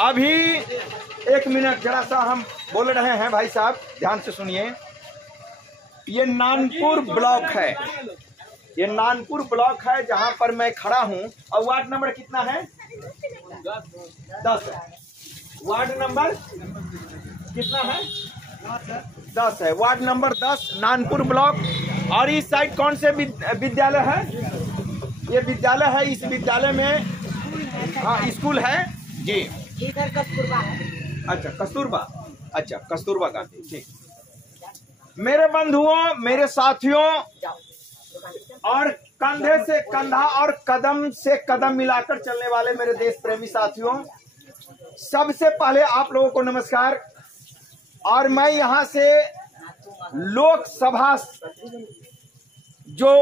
अभी 1 मिनट जरा सा हम बोल रहे हैं भाई साहब, ध्यान से सुनिए। ये नानपुर ब्लॉक है, ये नानपुर ब्लॉक है जहां पर मैं खड़ा हूं। और वार्ड नंबर कितना है? 10 है। वार्ड नंबर कितना है? 10 है। Ward number 10 Nanpur block. और इस साइड कौन से विद्यालय है? ये विद्यालय है। इस विद्यालय में हाँ स्कूल है जी। इधर कस्तूरबा है। अच्छा कस्तूरबा, अच्छा कस्तूरबा गांधी। ठीक। मेरे बंधुओं, मेरे साथियों और कंधे से कंधा और कदम से कदम मिलाकर चलने वाले मेरे देश प्रेमी साथियों, सबसे पहले आप लोगों को नमस्कार। और मैं यहां से लोकसभा जो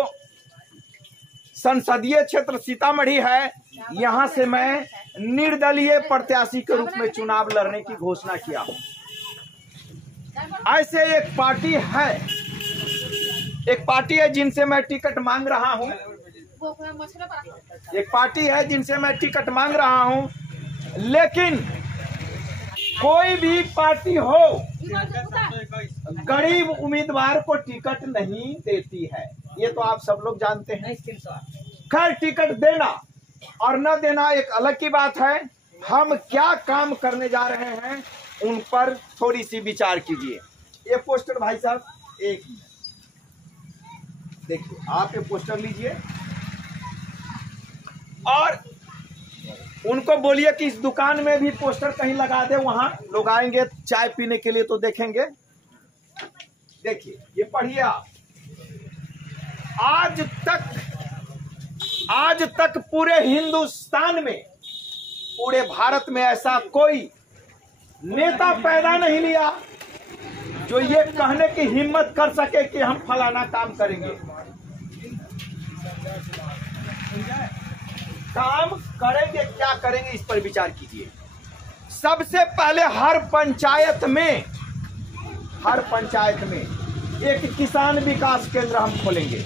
संसदीय क्षेत्र सीतामढ़ी है, यहां से मैं निर्दलीय प्रत्याशी के रूप में चुनाव लड़ने की घोषणा किया हूं। ऐसे एक पार्टी है जिनसे मैं टिकट मांग रहा हूं। एक पार्टी है जिनसे मैं टिकट मांग रहा हूं, लेकिन कोई भी पार्टी हो गरीब उम्मीदवार को टिकट नहीं देती है। ये तो आप सब लोग जानते हैं। खैर, टिकट देना और न देना एक अलग की बात है। हम क्या काम करने जा रहे हैं उन पर थोड़ी सी विचार कीजिए। ये पोस्टर भाई साहब, एक मिनट देखिए, आप ये पोस्टर लीजिए और उनको बोलिए कि इस दुकान में भी पोस्टर कहीं लगा दे। वहां लोग आएंगे चाय पीने के लिए तो देखेंगे। देखिए, ये पढ़िए आप। आज तक पूरे हिंदुस्तान में, पूरे भारत में ऐसा कोई नेता पैदा नहीं लिया जो ये कहने की हिम्मत कर सके कि हम फलाना काम करेंगे। काम करेंगे, क्या करेंगे, इस पर विचार कीजिए। सबसे पहले हर पंचायत में एक किसान विकास केंद्र हम खोलेंगे।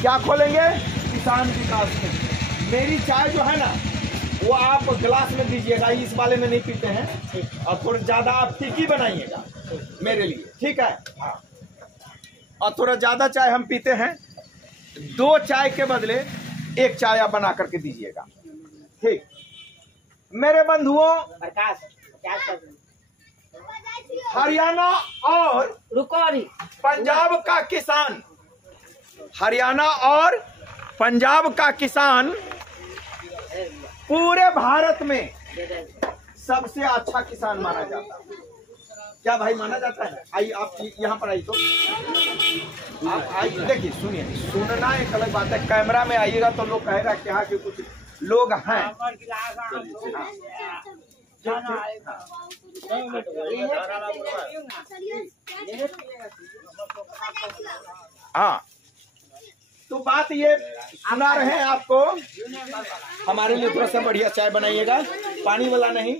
क्या खोलेंगे? किसान विकास केंद्र। मेरी चाय जो है ना, वो आप गिलास में दीजिएगा, इस वाले में नहीं पीते हैं। और थोड़ा ज्यादा आप फीकी बनाइएगा मेरे लिए, ठीक है? हाँ। और थोड़ा ज्यादा चाय हम पीते हैं। 2 चाय के बदले 1 चाय आप बना करके दीजिएगा, ठीक? मेरे बंधुओं, हरियाणा और पंजाब का किसान, हरियाणा और पंजाब का किसान पूरे भारत में सबसे अच्छा किसान माना जाता है। क्या भाई माना जाता है? आइए आप यहाँ पर आइए, तो आप आइए, देखिए, सुनिए। सुनना एक अलग बात है, कैमरा में आइएगा तो लोग कहेगा कि यहाँ के कुछ लोग हैं। हाँ, तो बात ये सुना रहे हैं आपको। हमारे लिए थोड़ा सा बढ़िया चाय बनाइएगा, पानी वाला नहीं।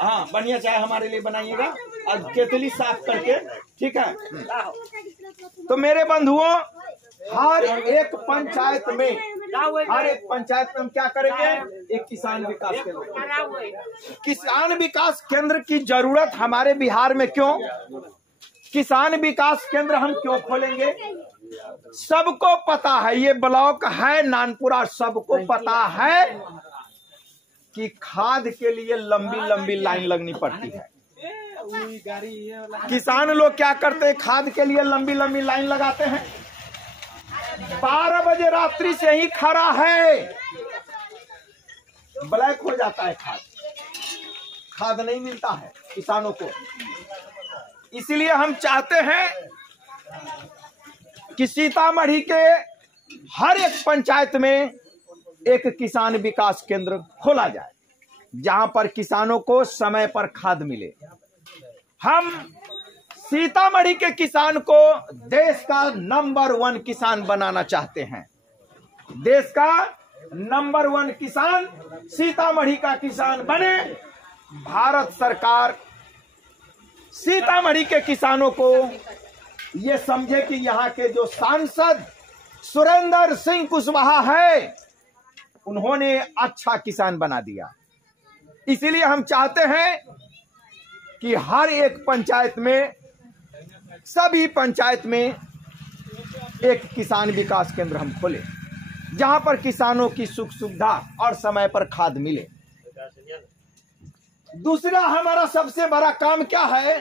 हाँ, बढ़िया चाय हमारे लिए बनाइएगा और केतली साफ करके, ठीक है? तो मेरे बंधुओं, हर एक पंचायत में हम क्या करेंगे? एक किसान विकास केंद्र। किसान विकास केंद्र की जरूरत हमारे बिहार में क्यों? किसान विकास केंद्र हम क्यों खोलेंगे? सबको पता है, ये ब्लॉक है नानपुरा, सबको पता है कि खाद के लिए लंबी लंबी लाइन लगनी पड़ती है। किसान लोग क्या करते हैं? खाद के लिए लंबी लंबी लाइन लगाते हैं। 12 बजे रात्रि से ही खड़ा है, ब्लैक हो जाता है खाद नहीं मिलता है किसानों को। इसलिए हम चाहते हैं कि सीतामढ़ी के हर एक पंचायत में एक किसान विकास केंद्र खोला जाए, जहां पर किसानों को समय पर खाद मिले। हम सीतामढ़ी के किसान को देश का नंबर 1 किसान बनाना चाहते हैं। देश का नंबर 1 किसान सीतामढ़ी का किसान बने। भारत सरकार सीतामढ़ी के किसानों को ये समझे कि यहाँ के जो सांसद सुरेंद्र सिंह कुशवाहा है, उन्होंने अच्छा किसान बना दिया। इसीलिए हम चाहते हैं कि हर एक पंचायत में, सभी पंचायत में एक किसान विकास केंद्र हम खोलें, जहां पर किसानों की सुख सुविधा और समय पर खाद मिले। दूसरा हमारा सबसे बड़ा काम क्या है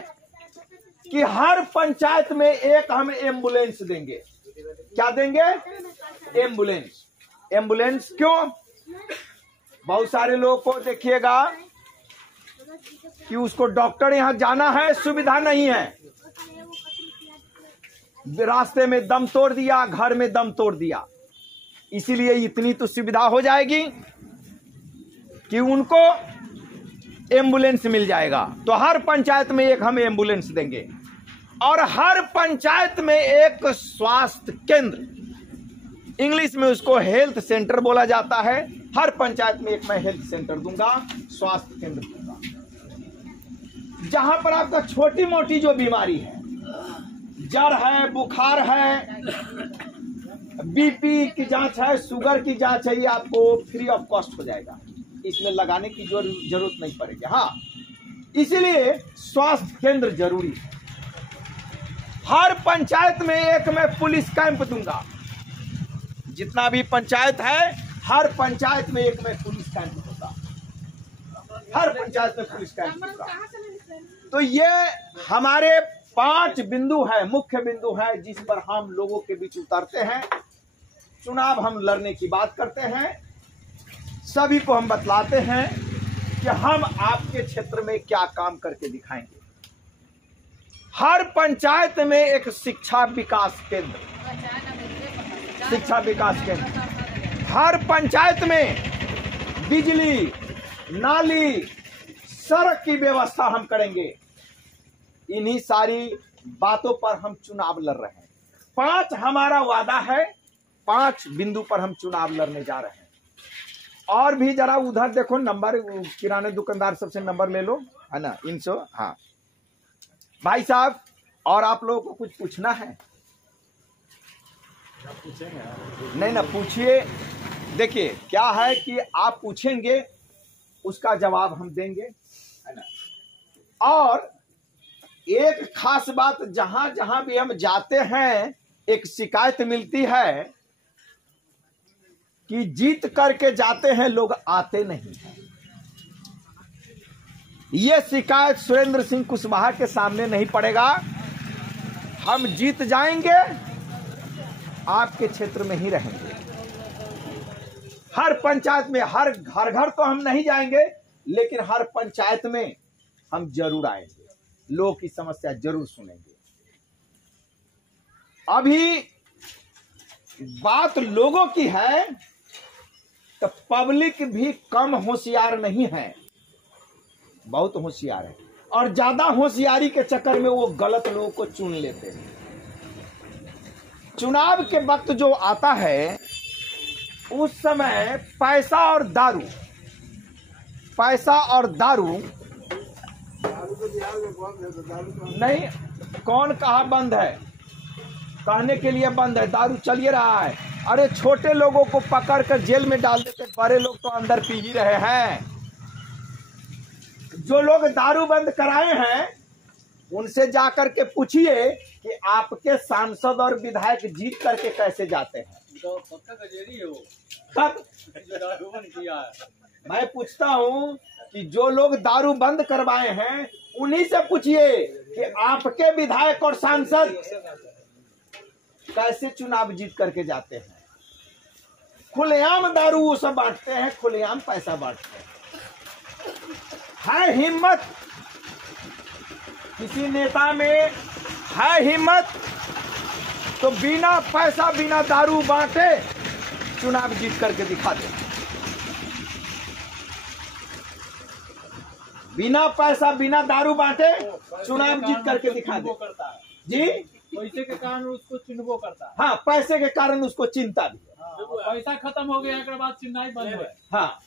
कि हर पंचायत में एक हम एम्बुलेंस देंगे। क्या देंगे? एम्बुलेंस। एम्बुलेंस क्यों? बहुत सारे लोगों को देखिएगा कि उसको डॉक्टर यहां जाना है, सुविधा नहीं है, रास्ते में दम तोड़ दिया, घर में दम तोड़ दिया। इसीलिए इतनी तो सुविधा हो जाएगी कि उनको एम्बुलेंस मिल जाएगा। तो हर पंचायत में एक हम एम्बुलेंस देंगे और हर पंचायत में एक स्वास्थ्य केंद्र, इंग्लिश में उसको हेल्थ सेंटर बोला जाता है। हर पंचायत में एक मैं हेल्थ सेंटर दूंगा, स्वास्थ्य केंद्र दूंगा, जहां पर आपका छोटी मोटी जो बीमारी है, जड़ है, बुखार है, बीपी की जांच है, शुगर की जांच है, ये आपको फ्री ऑफ कॉस्ट हो जाएगा। इसमें लगाने की जरूरत नहीं पड़ेगी। हाँ, इसीलिए स्वास्थ्य केंद्र जरूरी है। हर पंचायत में एक मैं पुलिस कैंप दूंगा। जितना भी पंचायत है, हर पंचायत में एक मैं पुलिस कैंप दूंगा। हर पंचायत में पुलिस कैंप दूंगा। तो ये हमारे 5 बिंदु है, मुख्य बिंदु है, जिस पर हम लोगों के बीच उतरते हैं। चुनाव हम लड़ने की बात करते हैं, सभी को हम बतलाते हैं कि हम आपके क्षेत्र में क्या काम करके दिखाएंगे। हर पंचायत में एक शिक्षा विकास केंद्र, शिक्षा विकास केंद्र, हर पंचायत में बिजली, नाली, सड़क की व्यवस्था हम करेंगे। इन्हीं सारी बातों पर हम चुनाव लड़ रहे हैं। 5 हमारा वादा है, 5 बिंदु पर हम चुनाव लड़ने जा रहे हैं। और भी जरा उधर देखो, नंबर किराने दुकानदार सबसे नंबर ले लो, है ना, 300। हाँ भाई साहब, और आप लोगों को कुछ पूछना है? नहीं ना, पूछिए। देखिए क्या है कि आप पूछेंगे, उसका जवाब हम देंगे, है ना। और एक खास बात, जहां जहां भी हम जाते हैं एक शिकायत मिलती है कि जीत करके जाते हैं, लोग आते नहीं हैं। यह शिकायत सुरेंद्र सिंह कुशवाहा के सामने नहीं पड़ेगा। हम जीत जाएंगे, आपके क्षेत्र में ही रहेंगे। हर पंचायत में, हर घर घर तो हम नहीं जाएंगे, लेकिन हर पंचायत में हम जरूर आएंगे, लोगों की समस्या जरूर सुनेंगे। अभी बात लोगों की है तो पब्लिक भी कम होशियार नहीं है, बहुत होशियार है, और ज्यादा होशियारी के चक्कर में वो गलत लोगों को चुन लेते हैं। चुनाव के वक्त जो आता है, उस समय पैसा और दारू, पैसा और दारू नहीं, कौन कहा बंद है? कहने के लिए बंद है, दारू चलिए रहा है। अरे छोटे लोगों को पकड़ कर जेल में डाल देते, बड़े लोग तो अंदर पी ही रहे हैं। जो लोग दारू बंद कराए हैं, उनसे जाकर के पूछिए कि आपके सांसद और विधायक जीत करके कैसे जाते हैं। तब मैं पूछता हूं कि जो लोग दारू बंद करवाए हैं, उन्हीं से पूछिए कि आपके विधायक और सांसद कैसे चुनाव जीत करके जाते हैं। खुलेआम दारू वो सब बांटते हैं, खुलेआम पैसा बांटते हैं। है हिम्मत किसी नेता में, है हिम्मत तो बिना पैसा, बिना दारू बांटे चुनाव जीत करके दिखा दे। बिना पैसा, बिना दारू बांटे चुनाव जीत करके दिखा दे जी। पैसे के कारण उसको चिन्हबो करता है। हाँ, पैसे के कारण उसको चिंता भी। पैसा खत्म हो गया के बाद चिन्ह ही बंद है। हाँ,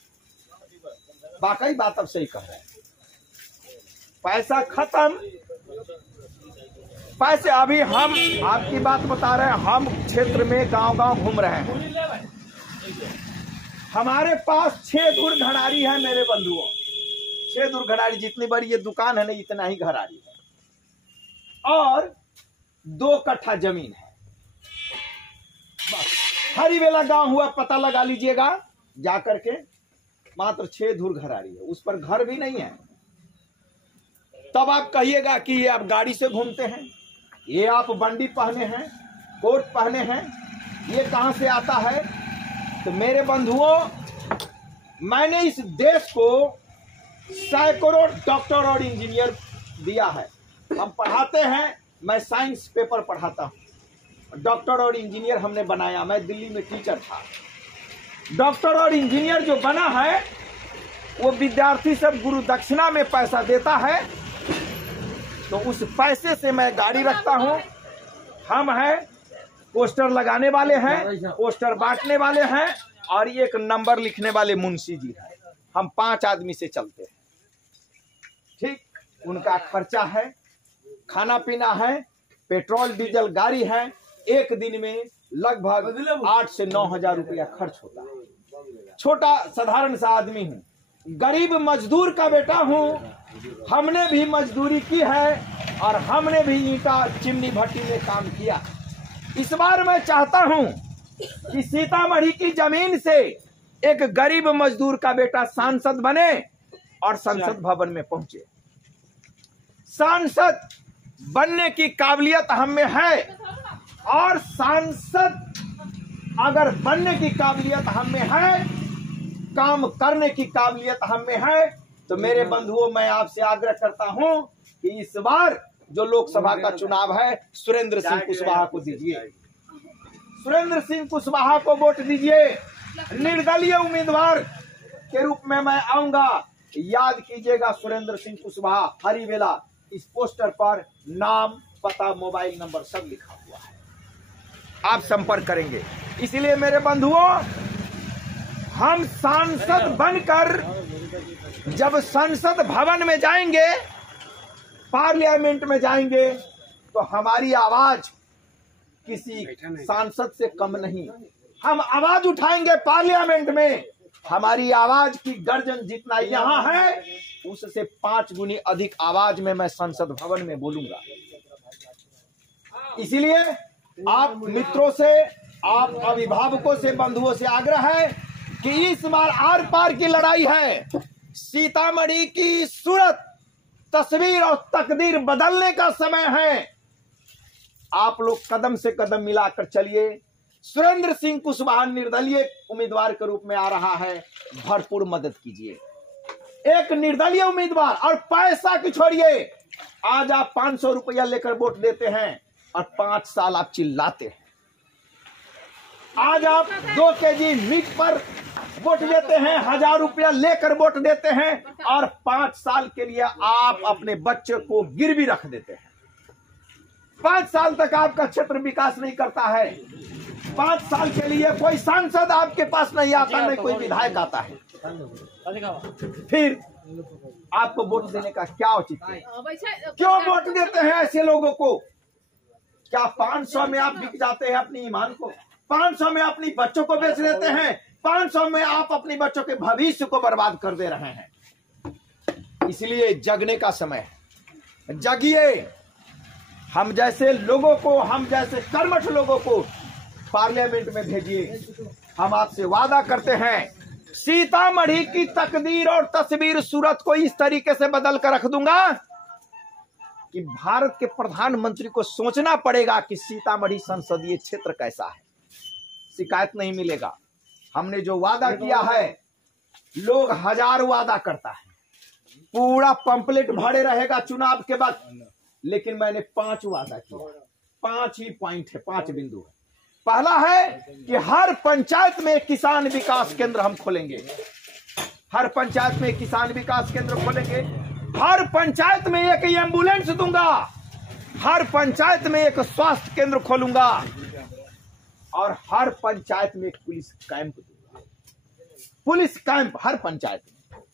वाकई बात अब सही कह रहे हैं। पैसा खत्म, पैसे अभी हम आपकी बात बता रहे हैं, हम क्षेत्र में गांव-गांव घूम रहे हैं। हमारे पास 6 धुर घड़ारी है मेरे बंधुओं, 6 धुर घड़ारी। जितनी बड़ी ये दुकान है ना, इतना ही घड़ारी है और 2 कट्ठा जमीन है। हरिवेला गांव हुआ, पता लगा लीजिएगा जाकर के। मात्र 6 धुर घड़ारी है, उस पर घर भी नहीं है। तब आप कहिएगा कि ये आप गाड़ी से घूमते हैं, ये आप बंडी पहने हैं, कोट पहने हैं, ये कहां से आता है? तो मेरे बंधुओं, मैंने इस देश को सैकड़ों डॉक्टर और इंजीनियर दिया है। हम पढ़ाते हैं, मैं साइंस पेपर पढ़ाता हूं, डॉक्टर और इंजीनियर हमने बनाया। मैं दिल्ली में टीचर था। डॉक्टर और इंजीनियर जो बना है वो विद्यार्थी सब गुरु दक्षिणा में पैसा देता है, तो उस पैसे से मैं गाड़ी रखता हूं। हम हैं पोस्टर लगाने वाले हैं, पोस्टर बांटने वाले हैं और एक नंबर लिखने वाले मुंशी जी हैं। हम 5 आदमी से चलते हैं। ठीक, उनका खर्चा है, खाना पीना है, पेट्रोल डीजल गाड़ी है। एक दिन में लगभग 8 से 9 हजार रुपया खर्च होता है। छोटा साधारण सा आदमी हूँ, गरीब मजदूर का बेटा हूँ। हमने भी मजदूरी की है और हमने भी ईंटा चिमनी भट्टी में काम किया। इस बार मैं चाहता हूं कि सीतामढ़ी की जमीन से एक गरीब मजदूर का बेटा सांसद बने और संसद भवन में पहुंचे। सांसद बनने की काबिलियत हम में है और सांसद अगर बनने की काबिलियत हम में है, काम करने की काबिलियत हम में है, तो मेरे बंधुओं, मैं आपसे आग्रह करता हूं कि इस बार जो लोकसभा का चुनाव है, सुरेंद्र सिंह कुशवाहा को दीजिए। सुरेंद्र सिंह कुशवाहा को वोट दीजिए। निर्दलीय उम्मीदवार के रूप में मैं आऊंगा। याद कीजिएगा, सुरेंद्र सिंह कुशवाहा, हरिवेला। इस पोस्टर पर नाम, पता, मोबाइल नंबर सब लिखा हुआ है। आप संपर्क करेंगे। इसलिए मेरे बंधुओं, हम सांसद बनकर जब संसद भवन में जाएंगे, पार्लियामेंट में जाएंगे, तो हमारी आवाज किसी सांसद से कम नहीं। हम आवाज उठाएंगे पार्लियामेंट में, हमारी आवाज की गर्जन जितना यहाँ है उससे 5 गुनी अधिक आवाज में मैं संसद भवन में बोलूंगा। इसीलिए आप मित्रों से, आप अभिभावकों से, बंधुओं से आग्रह है कि इस बार आर पार की लड़ाई है। सीतामढ़ी की सूरत, तस्वीर और तकदीर बदलने का समय है। आप लोग कदम से कदम मिलाकर चलिए। सुरेंद्र सिंह कुशवाहा निर्दलीय उम्मीदवार के रूप में आ रहा है, भरपूर मदद कीजिए। एक निर्दलीय उम्मीदवार, और पैसा की छोड़िए। आज आप 500 रुपया लेकर वोट देते हैं और 5 साल आप चिल्लाते हैं। आज आप 2 केजी मीट पर वोट देते हैं, 1000 रुपया लेकर वोट देते हैं और 5 साल के लिए आप अपने बच्चे को गिरवी रख देते हैं। 5 साल तक आपका क्षेत्र विकास नहीं करता है। 5 साल के लिए कोई सांसद आपके पास नहीं आता, नहीं कोई विधायक आता है। फिर आपको वोट देने का क्या उचित है? क्यों वोट देते हैं ऐसे लोगों को? क्या 500 में आप बिक जाते हैं अपनी ईमान को? 500 में अपनी बच्चों को बेच देते हैं? 500 में आप अपनी बच्चों के भविष्य को बर्बाद कर दे रहे हैं। इसलिए जगने का समय है, जगिए। हम जैसे लोगों को, हम जैसे कर्मठ लोगों को पार्लियामेंट में भेजिए। हम आपसे वादा करते हैं, सीतामढ़ी की तकदीर और तस्वीर, सूरत को इस तरीके से बदल कर रख दूंगा कि भारत के प्रधानमंत्री को सोचना पड़ेगा कि सीतामढ़ी संसदीय क्षेत्र कैसा है। शिकायत नहीं मिलेगा। हमने जो वादा किया है, लोग 1000 वादा करता है, पूरा पंपलेट भरे रहेगा चुनाव के बाद, लेकिन मैंने 5 वादा किया। 5 ही पॉइंट है, 5 बिंदु है। पहला है कि हर पंचायत में किसान विकास केंद्र हम खोलेंगे। हर पंचायत में किसान विकास केंद्र खोलेंगे। हर पंचायत में एक एम्बुलेंस दूंगा। हर पंचायत में एक स्वास्थ्य केंद्र खोलूंगा और हर पंचायत में एक पुलिस कैंप दूंगा। पुलिस कैंप हर पंचायत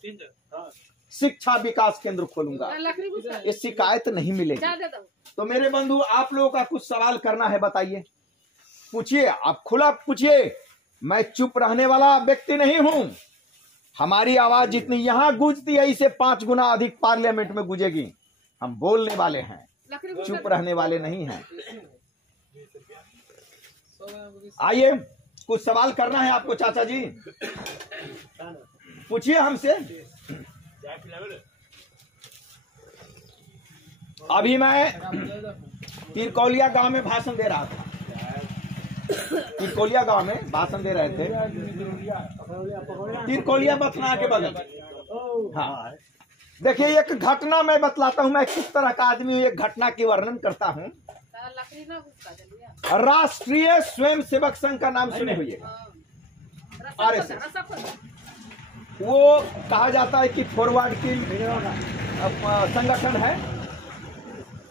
में। शिक्षा विकास केंद्र खोलूंगा। ये शिकायत नहीं मिलेगी। तो मेरे बंधु, आप लोगों का कुछ सवाल करना है, बताइए, पूछिए। आप खुला पूछिए, मैं चुप रहने वाला व्यक्ति नहीं हूं। हमारी आवाज जितनी यहां गूंजती है इसे 5 गुना अधिक पार्लियामेंट में गूंजेगी। हम बोलने वाले हैं, चुप रहने वाले नहीं हैं। आइए, कुछ सवाल करना है आपको चाचा जी, पूछिए हमसे। अभी मैं तिरकौलिया गांव में भाषण दे रहा था। तिरकौलिया गांव में भाषण दे रहे थे, तिरकौलिया बथना के बगल। हाँ, देखिए एक घटना मैं बतलाता हूं, मैं किस तरह का आदमी हूं, एक घटना की वर्णन करता हूं। राष्ट्रीय स्वयंसेवक संघ का नाम सुने हुए, RSS। वो कहा जाता है कि फॉरवर्ड की संगठन है,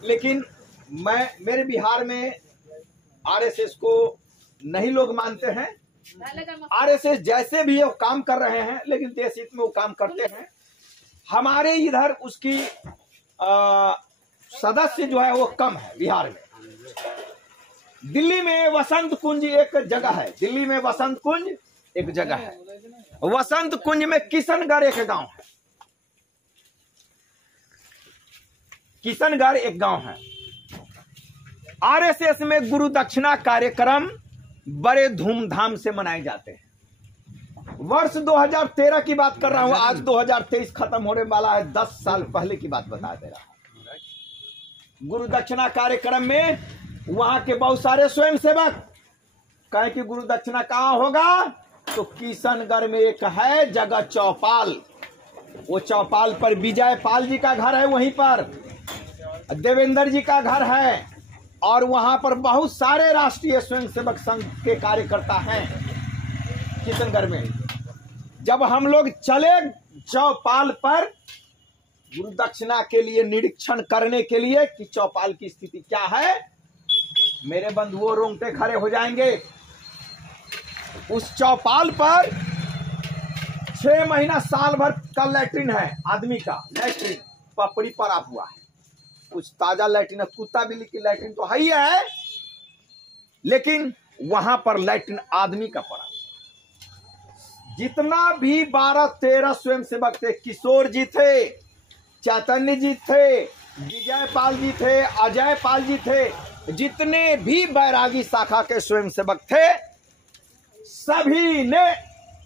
लेकिन मेरे बिहार में RSS को नहीं लोग मानते हैं। RSS जैसे भी वो काम कर रहे हैं, लेकिन देश हित में वो काम करते हैं। हमारे इधर उसकी सदस्य जो है वो कम है बिहार में। दिल्ली में वसंत कुंज एक जगह है, दिल्ली में वसंत कुंज एक जगह है। वसंत कुंज में किशनगढ़ एक गांव है, किशनगढ़ एक गांव है। RSS में गुरु दक्षिणा कार्यक्रम बड़े धूमधाम से मनाए जाते हैं। वर्ष 2013 की बात कर रहा हूं, आज 2023 खत्म होने वाला है, 10 साल पहले की बात बता दे रहा हूं। गुरु दक्षिणा कार्यक्रम में वहां के बहुत सारे स्वयंसेवक कहे कि गुरु दक्षिणा कहां होगा, तो किशनगढ़ में एक है जगह चौपाल। वो चौपाल पर विजय पाल जी का घर है, वहीं पर देवेंद्र जी का घर है, और वहां पर बहुत सारे राष्ट्रीय स्वयंसेवक संघ के कार्यकर्ता हैं किशनगढ़ में। जब हम लोग चले चौपाल पर गुरु दक्षिणा के लिए निरीक्षण करने के लिए कि चौपाल की स्थिति क्या है, मेरे बंधुओं रोंगटे खड़े हो जाएंगे। उस चौपाल पर 6 महीना साल भर का लैट्रिन है, आदमी का लैट्रिन पपड़ी पड़ा हुआ है। कुछ ताजा लैट्रिन है, कुत्ता बिल्ली की लैट्रिन तो है ही है, लेकिन वहां पर लैट्रिन आदमी का पड़ा। जितना भी 12-13 स्वयंसेवक थे, किशोर जी थे, चैतन्य जी थे, विजय पाल जी थे, अजय पाल जी थे, जितने भी बैरागी शाखा के स्वयंसेवक थे, सभी ने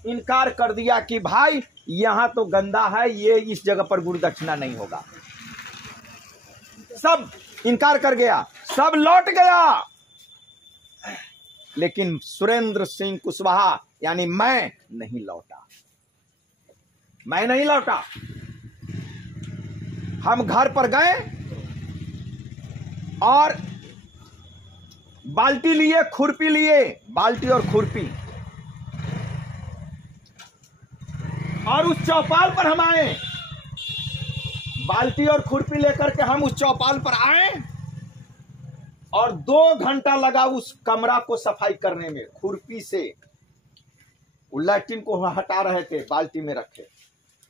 इनकार कर दिया कि भाई यहां तो गंदा है, ये इस जगह पर गुरु दक्षिणा नहीं होगा। सब इनकार कर गया, सब लौट गया। लेकिन सुरेंद्र सिंह कुशवाहा यानी मैं नहीं लौटा, मैं नहीं लौटा। हम घर पर गए और बाल्टी लिए, खुरपी लिए, बाल्टी और खुरपी, और उस चौपाल पर हम आए। बाल्टी और खुरपी लेकर के हम उस चौपाल पर आए और 2 घंटा लगा उस कमरा को सफाई करने में। खुरपी से वो लैट्रिन को हटा रहे थे, बाल्टी में रखे।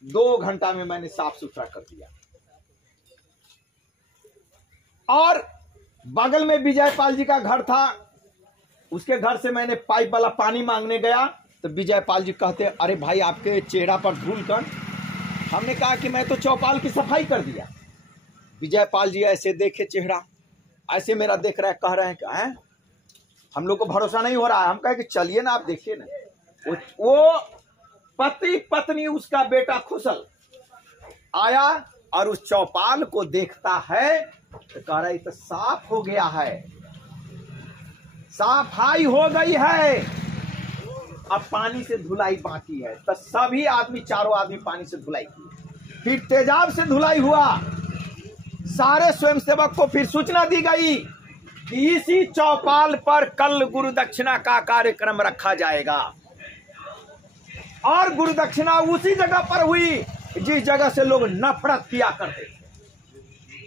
2 घंटा में मैंने साफ सुथरा कर दिया। और बगल में विजय पाल जी का घर था, उसके घर से मैंने पाइप वाला पानी मांगने गया तो विजय पाल जी कहते, अरे भाई आपके चेहरा पर धूल कर। हमने कहा कि मैं तो चौपाल की सफाई कर दिया। विजय पाल जी ऐसे देखे चेहरा, ऐसे मेरा देख रहा है, कह रहे हैं कि हैं हम लोग को भरोसा नहीं हो रहा है। हम कहे कि चलिए ना, आप देखिए ना। वो पति पत्नी उसका बेटा खुशल आया और उस चौपाल को देखता है तो कह रहा है तो साफ हो गया है, सफाई हो गई है, अब पानी से धुलाई बाकी है। तो सभी आदमी, चारों आदमी पानी से धुलाई किए। फिर तेजाब से धुलाई हुआ। सारे स्वयंसेवक को फिर सूचना दी गई कि इसी चौपाल पर कल गुरु दक्षिणा का कार्यक्रम रखा जाएगा। और गुरु दक्षिणा उसी जगह पर हुई जिस जगह से लोग नफरत किया करते थे।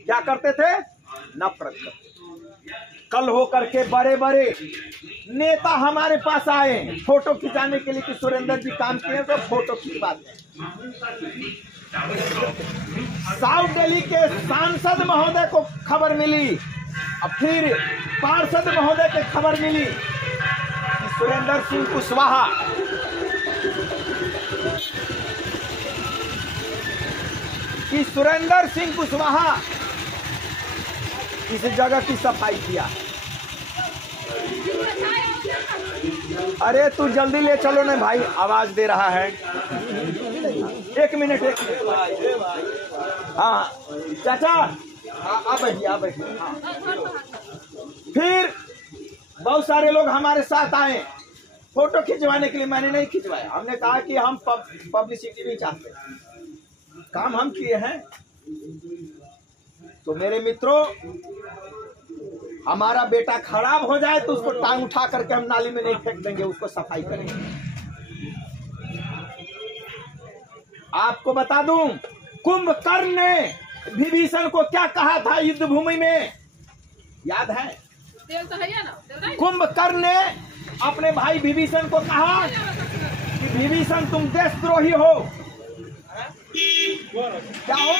क्या करते थे? नफरत करते। कल होकर के बड़े बड़े नेता हमारे पास आए फोटो खिंचाने के लिए कि सुरेंद्र जी काम किए, तो फोटो खिंचवाते। साउथ दिल्ली के सांसद महोदय को खबर मिली, और फिर पार्षद महोदय को खबर मिली कि सुरेंद्र सिंह कुशवाहा कि सुरेंद्र सिंह कुशवाहा इस जगह की सफाई किया। अरे तू जल्दी ले चलो ना भाई, आवाज दे रहा है। एक मिनट हाँ चाचा आप बैठिए आप बैठिए। फिर बहुत सारे लोग हमारे साथ आए फोटो खिंचवाने के लिए। मैंने नहीं खिंचवाया, हमने कहा कि हम पब्लिसिटी नहीं चाहते, काम हम किए हैं। तो मेरे मित्रों, हमारा बेटा खराब हो जाए तो उसको टांग उठा करके हम नाली में नहीं फेंक देंगे, उसको सफाई करेंगे। आपको बता दूं, कुंभकर्ण ने विभीषण को क्या कहा था युद्ध भूमि में, याद है? कुंभकर्ण ने अपने भाई विभीषण को कहा कि विभीषण तुम देशद्रोही हो। क्या हो?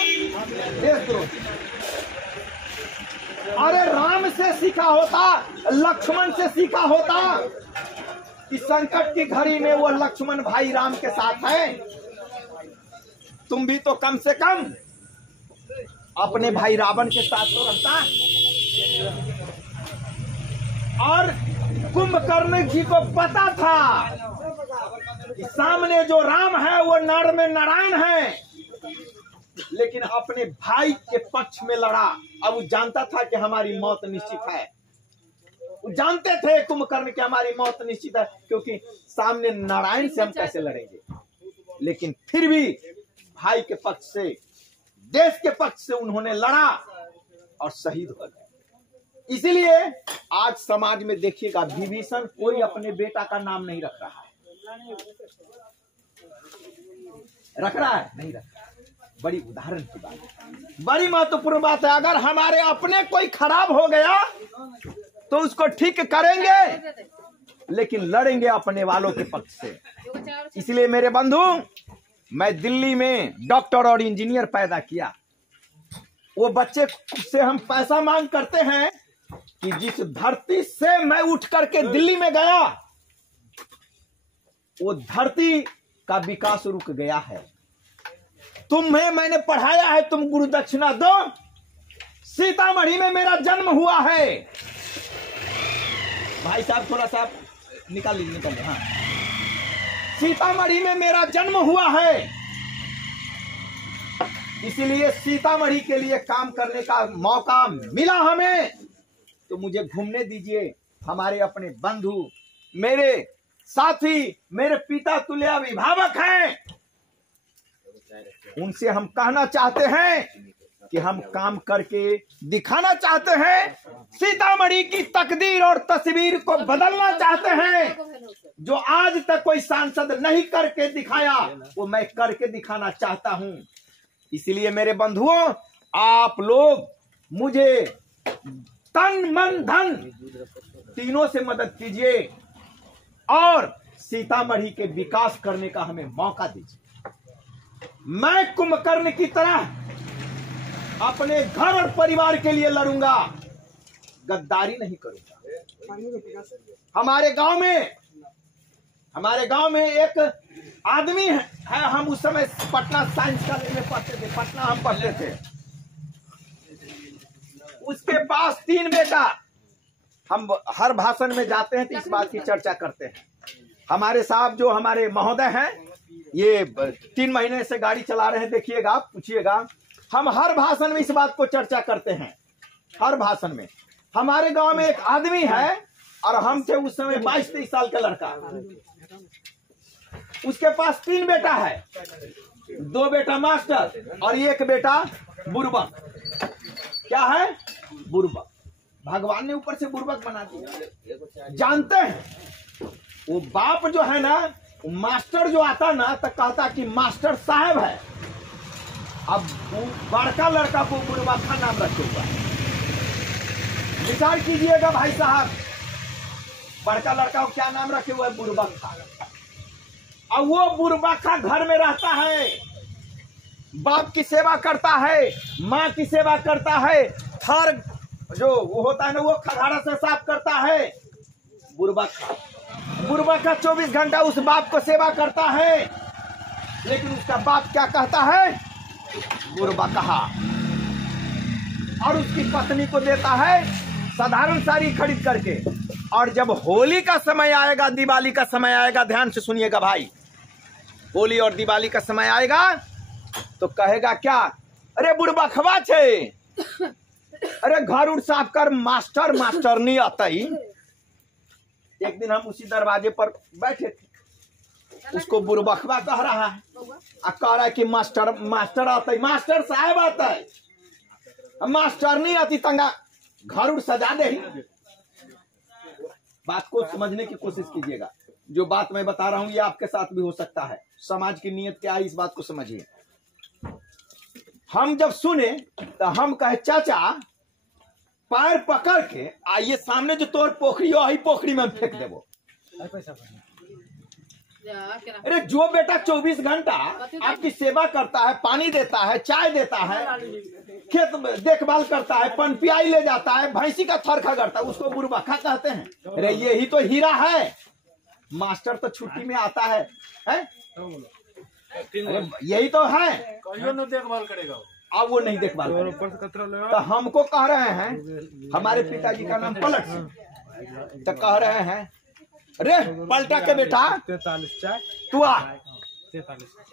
देशद्रोही। अरे राम से सीखा होता, लक्ष्मण से सीखा होता कि संकट की घड़ी में वो लक्ष्मण भाई राम के साथ है। तुम भी तो कम से कम अपने भाई रावण के साथ तो रहता। और कुंभकर्ण जी को पता था कि सामने जो राम है वो नर में नारायण है, लेकिन अपने भाई के पक्ष में लड़ा। अब वो जानता था कि हमारी मौत निश्चित है। वो जानते थे कुंभकर्ण कि हमारी मौत निश्चित है, क्योंकि सामने नारायण से हम कैसे लड़ेंगे। लेकिन फिर भी भाई के पक्ष से, देश के पक्ष से उन्होंने लड़ा और शहीद हो गए। इसीलिए आज समाज में देखिएगा, विभीषण कोई अपने बेटा का नाम नहीं रख रहा है। रख रहा है? नहीं रख रहा। बड़ी उदाहरण की बात है, बड़ी महत्वपूर्ण बात है। अगर हमारे अपने कोई खराब हो गया तो उसको ठीक करेंगे, लेकिन लड़ेंगे अपने वालों के पक्ष से। इसलिए मेरे बंधु, मैं दिल्ली में डॉक्टर और इंजीनियर पैदा किया। वो बच्चे से हम पैसा मांग करते हैं कि जिस धरती से मैं उठ करके दिल्ली में गया, वो धरती का विकास रुक गया है। तुम्हें मैंने पढ़ाया है, तुम गुरु दक्षिणा दो। सीतामढ़ी में मेरा जन्म हुआ है। भाई साहब थोड़ा सा निकाल लीजिए। हाँ, सीतामढ़ी में मेरा जन्म हुआ है। इसीलिए सीतामढ़ी के लिए काम करने का मौका मिला हमें, तो मुझे घूमने दीजिए। हमारे अपने बंधु, मेरे साथी, मेरे पिता तुल्य अभिभावक हैं, उनसे हम कहना चाहते हैं कि हम काम करके दिखाना चाहते हैं। सीतामढ़ी की तकदीर और तस्वीर को बदलना चाहते हैं। जो आज तक कोई सांसद नहीं करके दिखाया, वो मैं करके दिखाना चाहता हूं। इसलिए मेरे बंधुओं, आप लोग मुझे तन मन धन तीनों से मदद कीजिए और सीतामढ़ी के विकास करने का हमें मौका दीजिए। मैं कुंभकर्ण की तरह अपने घर और परिवार के लिए लड़ूंगा, गद्दारी नहीं करूंगा। हमारे गांव में एक आदमी है, हम उस समय पटना साइंस कॉलेज में पढ़ते थे, पटना हम पढ़ते थे। उसके पास 3 बेटा। हम हर भाषण में जाते हैं तो इस बात की चर्चा करते हैं। हमारे साहब जो हमारे महोदय हैं, ये 3 महीने से गाड़ी चला रहे हैं, देखिएगा, पूछिएगा। हम हर भाषण में इस बात को चर्चा करते हैं। हर भाषण में हमारे गांव में एक आदमी है, और हम थे उस समय 22-23 साल का लड़का। उसके पास 3 बेटा है, 2 बेटा मास्टर और 1 बेटा बुर्बक। क्या है? बुर्बक। भगवान ने ऊपर से बुर्बक बना दिया। जानते हैं, वो बाप जो है ना, मास्टर जो आता ना तो कहता कि मास्टर साहब है। अब बड़का लड़का को बुर्बक का नाम रखे हुआ है। विचार कीजिएगा भाई साहब, बड़का लड़का को क्या नाम रखे हुआ है? बुर्बक का। अब वो बुर्बक का घर में रहता है, बाप की सेवा करता है, माँ की सेवा करता है, थर जो वो होता है ना, वो खगाड़ा से साफ करता है। बुर्बक का बुढ़वा का 24 घंटा उस बाप को सेवा करता है, लेकिन उसका बाप क्या कहता है? बुढ़वा कहा, और उसकी पत्नी को देता है साधारण साड़ी खरीद करके। और जब होली का समय आएगा, दिवाली का समय आएगा, ध्यान से सुनिएगा भाई, होली और दिवाली का समय आएगा तो कहेगा क्या? अरे बुढ़वा खवा छे, अरे घर उड़ साफ कर, मास्टर मास्टर नहीं आता ही। एक दिन हम उसी दरवाजे पर बैठे थे, उसको बुढ़बखवा कह रहा है, कह रहा है कि मास्टर मास्टर आता है, मास्टर साहब आता है, मास्टर नहीं आती, तंगा घर उड़ सजा दे। बात को समझने की कोशिश कीजिएगा, जो बात मैं बता रहा हूं ये आपके साथ भी हो सकता है। समाज की नीयत क्या है इस बात को समझिए। हम जब सुने तो हम कहे चाचा पैर पकड़ के आइए सामने जो तोर पोखरी हो, पोखरी में फेंक देवो। अरे जो बेटा 24 घंटा आपकी सेवा करता है, पानी देता है, चाय देता है, खेत देखभाल करता है, पनपियाई ले जाता है, भैंसी का थर खगड़ता है, उसको बुढ़बखा कहते हैं? अरे यही तो हीरा है। मास्टर तो छुट्टी में आता है? अरे यही तो है, देखभाल करेगा, अब वो नहीं देखभाल करेगा। तो हमको कह रहे हैं, हमारे पिताजी का नाम पलट सिंह, तो कह रहे हैं अरे पलटा के बेटा 43 चाय तू आ,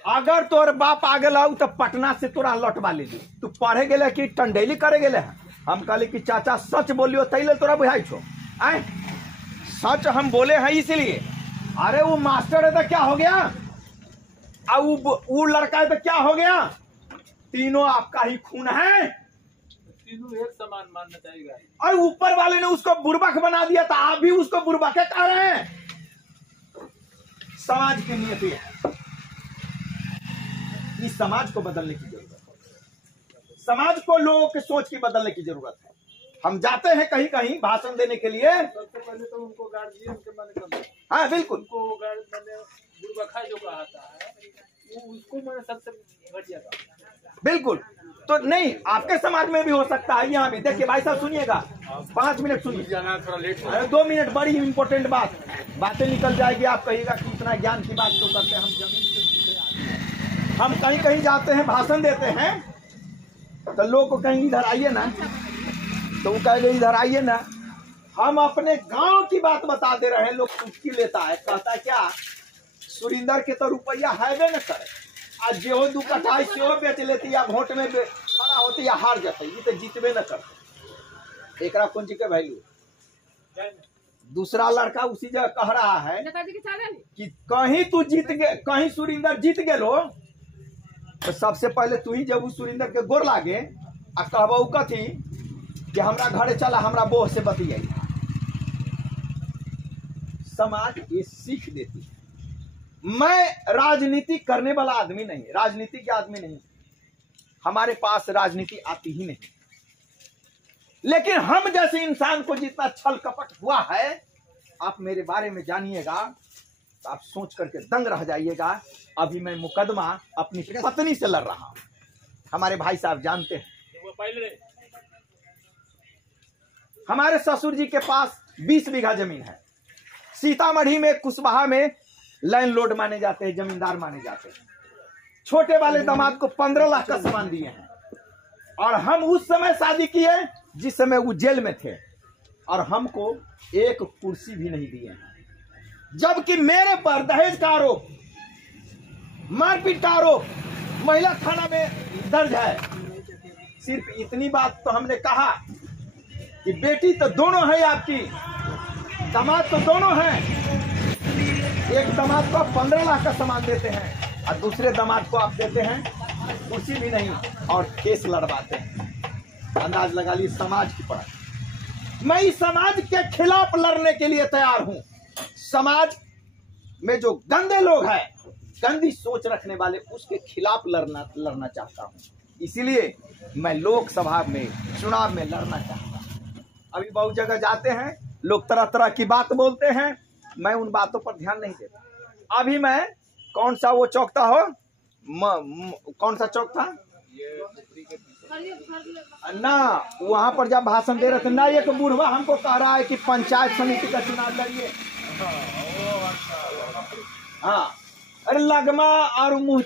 अगर तोर बाप आगे लाऊ तो पटना से तोरा लौटवा ले ली। तू पढ़े गेले कि टंडेली करे गेले है? हम कहले कि चाचा सच बोलियो तैले तोरा बुझाई छो। आए सच हम बोले हैं इसलिए। अरे वो मास्टर है तो क्या हो गया, वो लड़का है तो क्या हो गया? तीनों आपका ही खून है, तीनों एक समान मानना चाहिए। और ऊपर वाले ने उसको बुर्बक बना दिया था, आप भी उसको बुर्बक कह रहे हैं। समाज की नियति है, इस समाज को बदलने की जरूरत है। समाज को लोगों के सोच की बदलने की जरूरत है। हम जाते हैं कहीं कहीं भाषण देने के लिए, सबसे पहले तो उनको गार्जियन के माने कम, हाँ बिल्कुल, उनको मैंने बुढ़बखा जो कहता है वो उसको मैंने सबसे घटिया कहा। बिल्कुल। तो नहीं, आपके समाज में भी हो सकता है, यहाँ भी। देखिए भाई साहब सुनिएगा, 5 मिनट सुनिए, थोड़ा लेट, अरे 2 मिनट, बड़ी इंपॉर्टेंट बातें निकल जाएगी। आप कहिएगा कि इतना ज्ञान की बात तो करते हैं, हम जमीन से हम कहीं कहीं जाते हैं, भाषण देते हैं, तो लोग को कहीं इधर आइए ना, तो वो कहेंगे इधर आइए ना। हम अपने गांव की बात बता दे रहे हैं, लोग चुटकी लेता है, कहता है क्या सुरिंदर के तो रुपया है न करे, आज जेहो 2 कट्ठा सेहो बेच लेती या वोट में खड़ा होती या हार जाते, ये तो जीतबे न करते। एक कौन जी के वैल्यू। दूसरा लड़का उसी जगह कह रहा है कि कहीं तू जीत गए, कहीं सुरिंदर जीत गेलो तो सबसे पहले तू ही जब उस सुरिंदर के गोर लागे आ कहबू कथी कि हमरा घरे चला, हमरा बोह से बतियाई। समाज ये सीख देती है। मैं राजनीति करने वाला आदमी नहीं, राजनीति के आदमी नहीं, हमारे पास राजनीति आती ही नहीं। लेकिन हम जैसे इंसान को जितना छल कपट हुआ है, आप मेरे बारे में जानिएगा तो आप सोच करके दंग रह जाइएगा। अभी मैं मुकदमा अपनी पत्नी से लड़ रहा हूं, हमारे भाई साहब जानते हैं। हमारे ससुर जी के पास 20 बीघा जमीन है। सीतामढ़ी में कुशवाहा में लैंडलॉर्ड माने जाते हैं, जमींदार माने जाते हैं। छोटे वाले दामाद को 15 लाख का सामान दिए हैं, और हम उस समय शादी किए जिस समय वो जेल में थे, और हमको एक कुर्सी भी नहीं दिए हैं। जबकि मेरे पर दहेज का आरोप, मारपीट का आरोप महिला थाना में दर्ज है। सिर्फ इतनी बात तो हमने कहा कि बेटी तो दोनों है आपकी, दामाद तो दोनों हैं। एक दामाद को आप 15 लाख का सामान देते हैं और दूसरे दामाद को आप देते हैं कुर्सी भी नहीं और केस लड़वाते हैं। अंदाज लगा ली समाज की पढ़ाई। मैं इस समाज के खिलाफ लड़ने के लिए तैयार हूं। समाज में जो गंदे लोग हैं, गंदी सोच रखने वाले, उसके खिलाफ लड़ना चाहता हूं। इसीलिए मैं लोकसभा में चुनाव में लड़ना चाहता हूं। अभी बहुत जगह जाते हैं, लोग तरह तरह की बात बोलते हैं, मैं उन बातों पर ध्यान नहीं देता। अभी मैं कौन सा वो चौक था हो, कौन सा चौक था ना, वहां पर जब भाषण दे रहे थे ना, एक बुढ़वा हमको कह रहा है कि पंचायत समिति का चुनाव लड़िए। हाँ, अरे लगमा और मुंह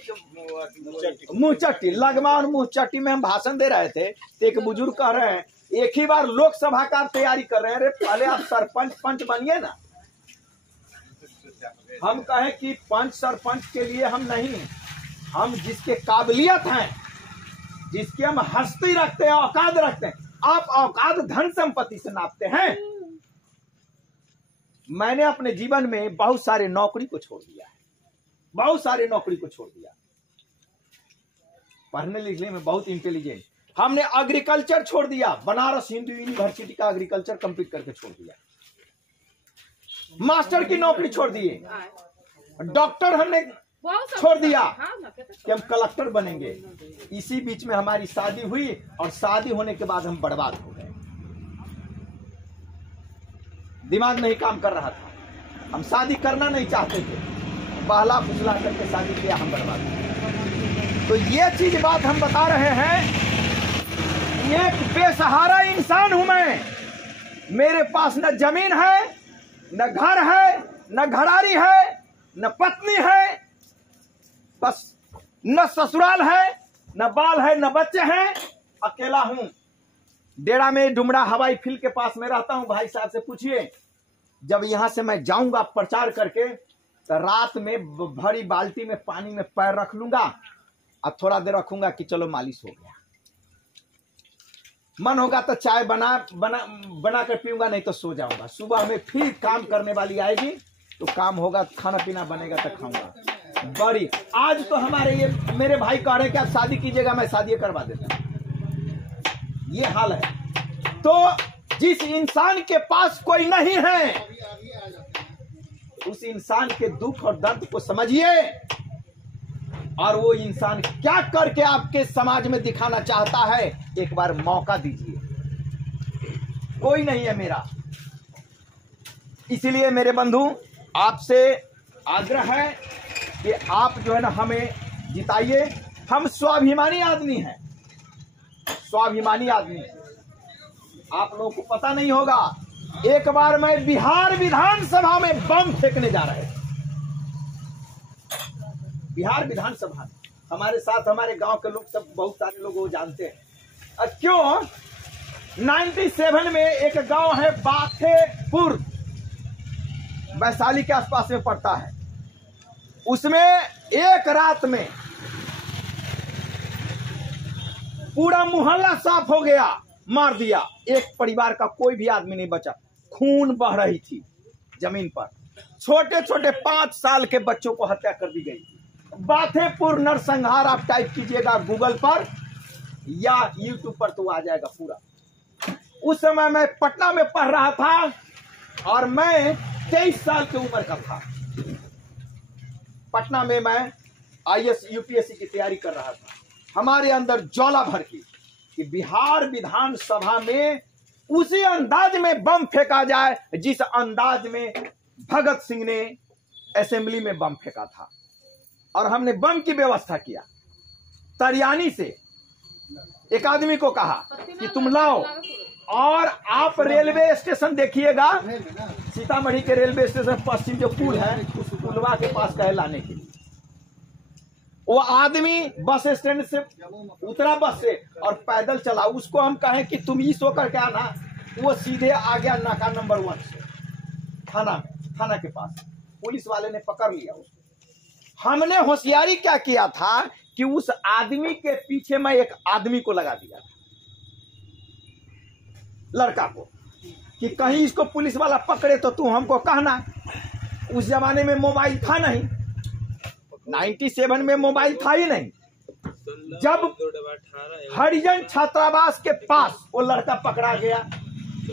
चट्टी, लगमा और मुंह चट्टी में हम भाषण दे रहे थे तो एक बुजुर्ग कह रहे हैं एक ही बार लोकसभा का तैयारी कर रहे हैं, अरे पहले आप सरपंच पंच बनिए ना। हम कहें कि पंच सरपंच के लिए हम नहीं, हम जिसके काबिलियत हैं, जिसकी हम हस्ती रखते हैं, औकात रखते हैं। आप औकात धन संपत्ति से नापते हैं। मैंने अपने जीवन में बहुत सारे नौकरी को छोड़ दिया है, बहुत सारे नौकरी को छोड़ दिया। पढ़ने लिखने में बहुत इंटेलिजेंट। हमने एग्रीकल्चर छोड़ दिया, बनारस हिंदू यूनिवर्सिटी का एग्रीकल्चर कंप्लीट करके छोड़ दिया। मास्टर की नौकरी छोड़ दिए, डॉक्टर हमने छोड़ दिया कि हम कलेक्टर बनेंगे। इसी बीच में हमारी शादी हुई और शादी होने के बाद हम बर्बाद हो गए। दिमाग नहीं काम कर रहा था, हम शादी करना नहीं चाहते थे, बहला फुसला करके शादी किया, हम बर्बाद हो गए। तो ये चीज बात हम बता रहे हैं, एक बेसहारा इंसान हूं मैं। मेरे पास न जमीन है, न घर है, न घरारी है, न पत्नी है, बस न ससुराल है, न बाल है, न बच्चे हैं, अकेला हूं। डेरा में डुमरा हवाई फील्ड के पास में रहता हूं। भाई साहब से पूछिए, जब यहां से मैं जाऊंगा प्रचार करके तो रात में भरी बाल्टी में पानी में पैर रख लूंगा और थोड़ा देर रखूंगा कि चलो मालिश हो गया। मन होगा तो चाय बना कर पीऊंगा, नहीं तो सो जाऊंगा। सुबह में फिर काम करने वाली आएगी तो काम होगा, खाना पीना बनेगा तो खाऊंगा। बड़ी आज तो हमारे ये मेरे भाई कह रहे हैं कि आप शादी कीजिएगा, मैं शादी करवा देता हूं। ये हाल है। तो जिस इंसान के पास कोई नहीं है, उस इंसान के दुख और दर्द को समझिए और वो इंसान क्या करके आपके समाज में दिखाना चाहता है, एक बार मौका दीजिए। कोई नहीं है मेरा। इसलिए मेरे बंधु, आपसे आग्रह है कि आप जो है ना हमें जिताइए। हम स्वाभिमानी आदमी हैं, स्वाभिमानी आदमी। आप लोगों को पता नहीं होगा, एक बार मैं बिहार विधानसभा में बम फेंकने जा रहे थे। बिहार विधानसभा में हमारे साथ हमारे गांव के लोग सब, बहुत सारे लोग वो जानते हैं। क्यों? 97 में एक गांव है बाथेपुर, वैशाली के आसपास में पड़ता है। उसमें एक रात में पूरा मोहल्ला साफ हो गया, मार दिया। एक परिवार का कोई भी आदमी नहीं बचा। खून बह रही थी जमीन पर। छोटे छोटे 5 साल के बच्चों को हत्या कर दी गई। बाथेपुर नरसंहार आप टाइप कीजिएगा गूगल पर या यूट्यूब पर तो आ जाएगा पूरा। उस समय मैं पटना में पढ़ रहा था और मैं 23 साल की उम्र का था। पटना में मैं IAS UPSC की तैयारी कर रहा था। हमारे अंदर ज्वाला भर की कि बिहार विधानसभा में उसी अंदाज में बम फेंका जाए जिस अंदाज में भगत सिंह ने असेंबली में बम फेंका था। और हमने बम की व्यवस्था किया। तरियानी से एक आदमी को कहा कि तुम लाओ, और आप रेलवे स्टेशन देखिएगा, सीतामढ़ी के रेलवे स्टेशन पश्चिम जो पुल है, उस पुलवा के पास कहे लाने के लिए। वो आदमी बस स्टैंड से उतरा बस से और पैदल चला। उसको हम कहें कि तुम इस होकर के आना, वो सीधे आ गया नाका नंबर 1 से थाना के पास। पुलिस वाले ने पकड़ लिया उसको। हमने होशियारी क्या किया था कि उस आदमी के पीछे मैं एक आदमी को लगा दिया था, लड़का को, कि कहीं इसको पुलिस वाला पकड़े तो तू हमको कहना। उस जमाने में मोबाइल था नहीं, 97 में मोबाइल था ही नहीं। जब हरिजन छात्रावास के पास वो लड़का पकड़ा गया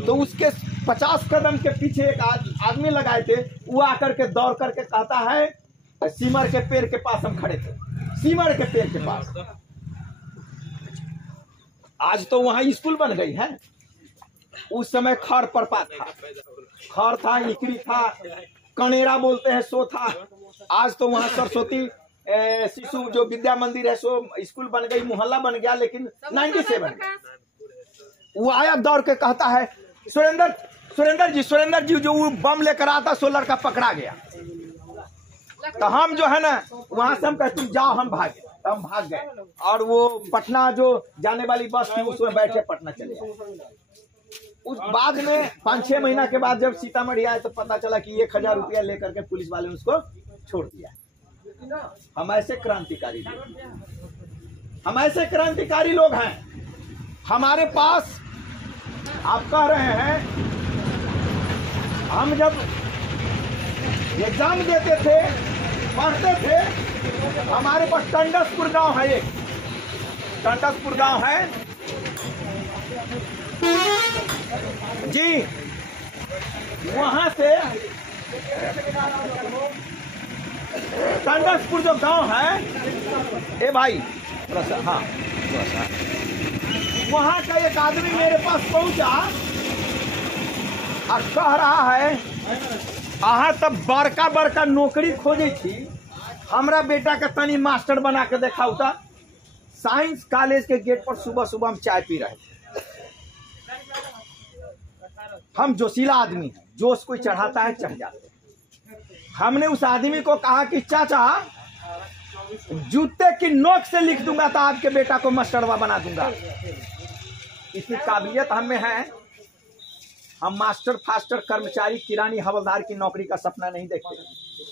तो उसके 50 कदम के पीछे एक आदमी लगाए थे। वो आकर के दौड़ करके कहता है, सीमर के पेड़ के पास हम खड़े थे, सीमर के पेड़ के पास। आज तो वहां स्कूल बन गई है। उस समय खर परपात था, खर था, इकरी था, कनेरा बोलते हैं सो था। आज तो वहां सरस्वती शिशु जो विद्या मंदिर है सो स्कूल बन गई, मोहल्ला बन गया। लेकिन 97 वो आया दौड़ के कहता है, सुरेंद्र जी जो वो बम लेकर आता सो लड़का पकड़ा गया। तो हम जो है ना वहां से हम कहते तुम जाओ, हम भागे, तो हम भाग गए और वो पटना जो जाने वाली बस थी उसमें बैठे पटना चले गए। उस बाद में 5-6 महीना के बाद जब सीतामढ़ी आए तो पता चला कि 1000 रुपया लेकर के पुलिस वाले ने उसको छोड़ दिया। हम ऐसे क्रांतिकारी लोग हैं। हमारे पास आप कह रहे हैं हम जब एग्जाम देते थे, पढ़ते थे, हमारे पास टंडसपुर गांव है, एक टंडसपुर गांव है जी, वहां से टंडसपुर जो गांव है, ए भाई थोड़ा सा, हाँ थोड़ा सा, वहां का एक आदमी मेरे पास पहुंचा और कह रहा है अहाँ तब बड़का नौकरी खोजे थी, हमरा बेटा के तनी मास्टर बना के देखाऊ था। साइंस कॉलेज के गेट पर सुबह सुबह हम चाय पी रहे थे। हम जोशीला आदमी हैं, जोश कोई चढ़ाता है चढ़ जाते हैं। हमने उस आदमी को कहा कि चाचा जूते की नोक से लिख दूंगा तो आपके बेटा को मास्टरवा बना दूंगा। इतनी काबिलियत हमें है। हम मास्टर फास्टर कर्मचारी किरानी हवलदार की नौकरी का सपना नहीं देखते।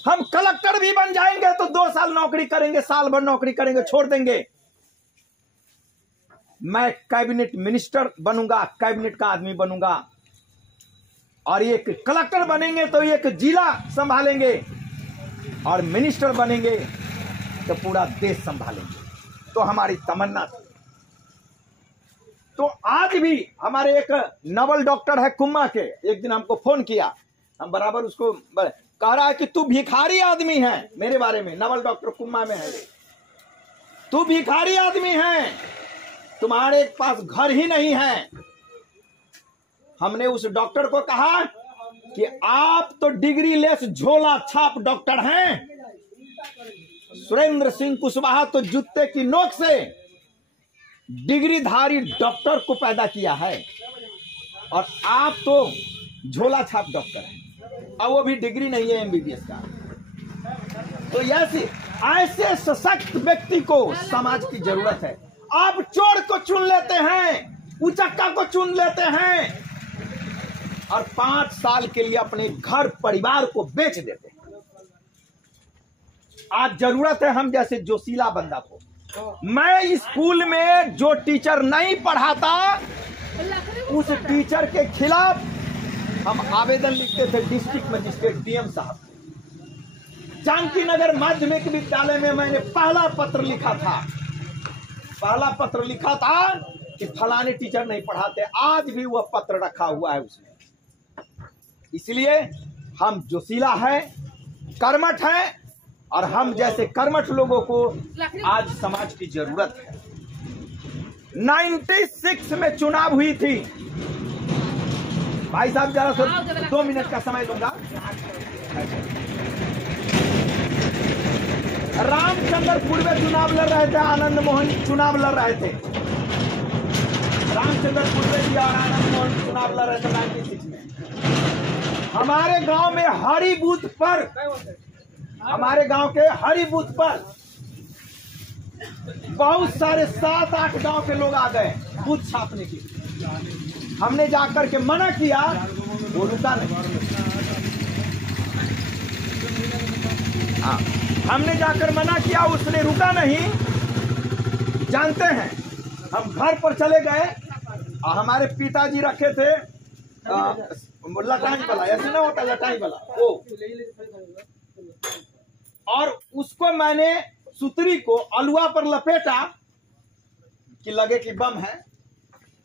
हम कलेक्टर भी बन जाएंगे तो 2 साल नौकरी करेंगे, साल भर नौकरी करेंगे, छोड़ देंगे। मैं कैबिनेट मिनिस्टर बनूंगा, कैबिनेट का आदमी बनूंगा, और एक कलेक्टर बनेंगे तो एक जिला संभालेंगे, और मिनिस्टर बनेंगे तो पूरा देश संभालेंगे। तो हमारी तमन्ना थी। तो आज भी हमारे एक नवल डॉक्टर है कुम्मा के, एक दिन हमको फोन किया, हम बराबर उसको कह रहा है कि तू भिखारी आदमी है। मेरे बारे में नवल डॉक्टर कुम्मा में है, तू भिखारी आदमी है, तुम्हारे पास घर ही नहीं है। हमने उस डॉक्टर को कहा कि आप तो डिग्री लेस झोला छाप डॉक्टर हैं, सुरेंद्र सिंह कुशवाहा तो जूते की नोक से डिग्रीधारी डॉक्टर को पैदा किया है, और आप तो झोला छाप डॉक्टर हैं, और वो भी डिग्री नहीं है एमबीबीएस का। तो ऐसे सशक्त व्यक्ति को समाज की जरूरत है। आप चोर को चुन लेते हैं, उचक्का को चुन लेते हैं, और 5 साल के लिए अपने घर परिवार को बेच देते हैं। आज जरूरत है हम जैसे जोशीला बंदा को। मैं स्कूल में जो टीचर नहीं पढ़ाता उस टीचर के खिलाफ हम आवेदन लिखते थे डिस्ट्रिक्ट मजिस्ट्रेट डीएम साहब। जानकी नगर माध्यमिक विद्यालय में मैंने पहला पत्र लिखा था कि फलाने टीचर नहीं पढ़ाते। आज भी वह पत्र रखा हुआ है उसमें। इसलिए हम जोशीला है, कर्मठ है, और हम जैसे कर्मठ लोगों को आज समाज की जरूरत है। 96 में चुनाव हुई थी। भाई साहब जरा सा 2 मिनट का समय दूंगा। रामचंद्रपुर में चुनाव लड़ रहे थे, आनंद मोहन चुनाव लड़ रहे थे। रामचंद्रपुर में भी और आनंद मोहन चुनाव लड़ रहे थे 96 में। हमारे गांव में हरी बूथ पर, हमारे गांव के हरी बूथ पर बहुत सारे 7-8 गांव के लोग आ गए बूथ छापने के लिए। हमने जाकर के मना किया, वो रुका नहीं। हाँ, हमने जाकर मना किया, उसने रुका नहीं। जानते हैं, हम घर पर चले गए और हमारे पिताजी रखे थे लटाई वाला, ऐसे ना होता लटाई वाला वो, और उसको मैंने सुतरी को अलुआ पर लपेटा कि लगे कि बम है,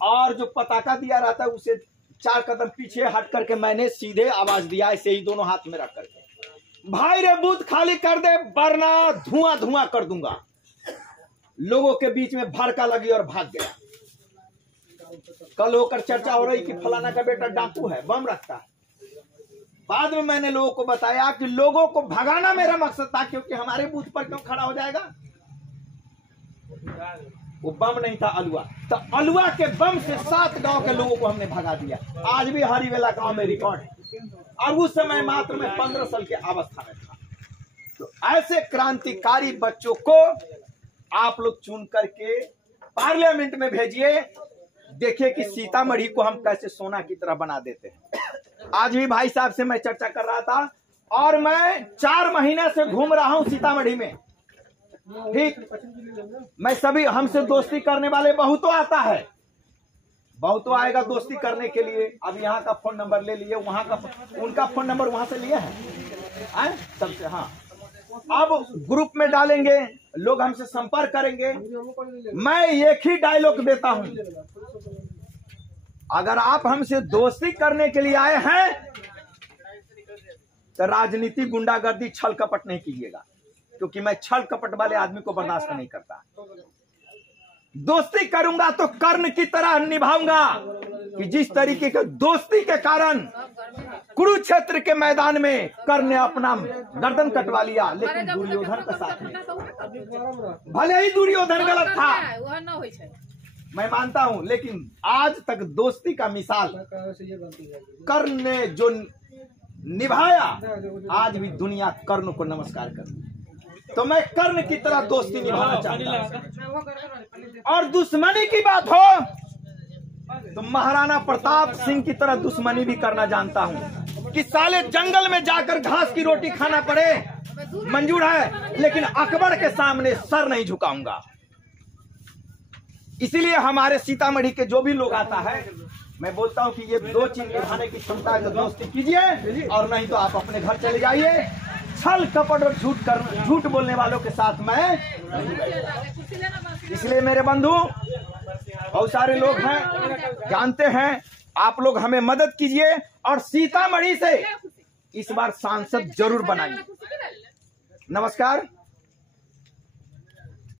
और जो पताका दिया रहता है उसे 4 कदम पीछे हट करके मैंने सीधे आवाज दिया, ऐसे ही दोनों हाथ में रख करके, भाई रे बूथ खाली कर दे वरना धुआं धुआं कर दूंगा। लोगों के बीच में भड़का लगी और भाग गया। कल होकर चर्चा हो रही कि फलाना का बेटा डाकू है, बम रखता है। बाद में मैंने लोगों को बताया कि लोगों को भगाना मेरा मकसद था, क्योंकि हमारे बूथ पर क्यों खड़ा हो जाएगा। वो बम नहीं था, अलुआ। तो अलुआ के बम से 7 गांव के लोगों को हमने भगा दिया। आज भी हरिवेला गांव में रिकॉर्ड है। और उस समय मात्र में 15 साल की अवस्था में था। तो ऐसे क्रांतिकारी बच्चों को आप लोग चुन करके पार्लियामेंट में भेजिए, देखिए कि सीतामढ़ी को हम कैसे सोना की तरह बना देते हैं। आज भी भाई साहब से मैं चर्चा कर रहा था, और मैं 4 महीने से घूम रहा हूं सीतामढ़ी में। ठीक, मैं सभी हमसे दोस्ती करने वाले बहुतों आता है, बहुतों आएगा दोस्ती करने के लिए। अब यहाँ का फोन नंबर ले लिए, वहां का उनका फोन नंबर वहां से लिए है सबसे। हाँ, अब ग्रुप में डालेंगे, लोग हमसे संपर्क करेंगे। मैं एक ही डायलॉग देता हूं, अगर आप हमसे दोस्ती करने के लिए आए हैं तो राजनीति, गुंडागर्दी, छल कपट नहीं कीजिएगा, क्योंकि मैं छल कपट वाले आदमी को बर्दाश्त नहीं करता। दोस्ती करूंगा तो कर्ण की तरह निभाऊंगा, कि जिस तरीके के दोस्ती के कारण कुरुक्षेत्र के मैदान में कर्ण ने अपना गर्दन कटवा लिया, लेकिन दुर्योधन का साथ नहीं। भले ही दुर्योधन गलत था, मैं मानता हूं, लेकिन आज तक दोस्ती का मिसाल कर्ण ने जो निभाया, आज भी दुनिया कर्ण को नमस्कार करती। तो मैं कर्ण की तरह दोस्ती निभाना चाहता हूं। और दुश्मनी की बात हो तो महाराणा प्रताप सिंह की तरह दुश्मनी भी करना जानता हूं, कि साले जंगल में जाकर घास की रोटी खाना पड़े मंजूर है, लेकिन अकबर के सामने सर नहीं झुकाऊंगा। इसीलिए हमारे सीतामढ़ी के जो भी लोग आता है, मैं बोलता हूं कि ये 2 चीज निभाने की क्षमता है तो दोस्ती कीजिए, और नहीं तो आप अपने घर चले जाइए। छल कपट और झूठ बोलने वालों के साथ मैं, इसलिए मेरे बंधु बहुत सारे लोग हैं, जानते हैं, आप लोग हमें मदद कीजिए और सीतामढ़ी से इस बार सांसद जरूर बनाइए। नमस्कार।